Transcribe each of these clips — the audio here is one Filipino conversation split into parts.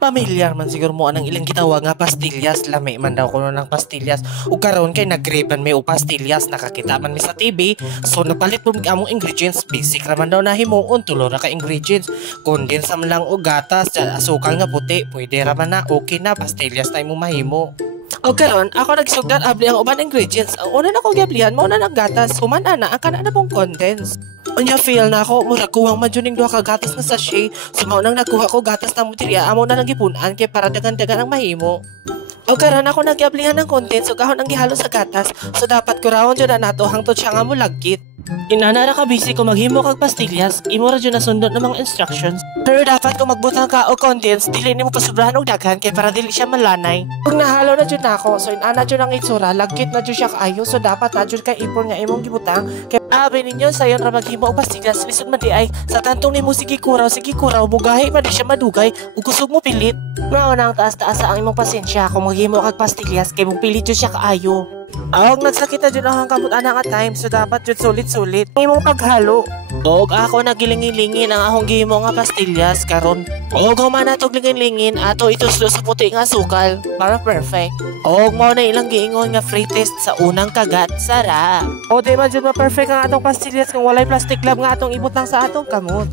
Pamilyar man siguro mo anang ilang gitawag nga pastillas, lami man daw kuno ng pastillas. Ug karon kay nagreban may o pastillas, nakakita man mi sa TV. So napalit pud among ingredients, basic ra man daw na himuon, tulo ra ka ingredients. Condense man lang og gatas, asukal nga puti, pwede ra man na, okay na pastillas na imong mahimo. O karon, ako nagsugdan abli ang uban ingredients. Ang una na kong giablihan mo na ng gatas, human ana ang kana na pong condense. Unya feel na ako, murag kuwang madjuning duha ka gatas na sachet. So mao nang nakuha ko gatas na mutilya, amo na lang gipunan kay para dagan-dagan ang mahimo. O karon ako nagiablihan ng condense ug kahon ang gihalo sa gatas. So dapat kurawon jud na nato hangtod siya nga mulagkit. Inana ra ka busy kung maghimo kag pastillas, imo ra jud nasundot ng mga instructions. Pero dapat kung magbutang ka og condense, dili nimo pasubrahan og daghan kay para dili siya malanay. Kung nahalo na jud nako, so inana jud ang itsura, lagkit na jud siya kaayo, so dapat na jud kay ipon nga imong gibutang. Kay abi ninyo sayon ra maghimo og pastillas, lisod man di ay sa tantong nimo sige kuraw, mugahi man di siya madugay ug kusog mo pilit. Mao nang taas-taas ang imong pasensya kung maghimo kag pastillas kay mong pilit jud siya kaayo. Awag nagsakit na dyan ako ang kamot ana nga time, so dapat dyan sulit-sulit imong paghalo. Og ako nagilingin-lingin ang akong gihimo nga pastillas karon. Og human natog lingin-lingin ato ituslo sa puti nga sukal para perfect. Og mao na ilang giingon nga free taste sa unang kagat, sara. O di man jud ma-perfect ang atong pastillas kung walay plastic glove nga atong ibutang sa atong kamot.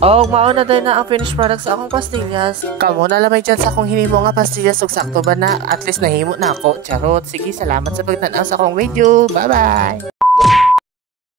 Og mao na din na ang finished product sa akong pastillas. Kamo na lamay dyan sa akong hinimo nga pastillas ug sakto ba na at least nahimo na ako. Charot. Sige, salamat sa pagtanaw sa akong video. Bye-bye.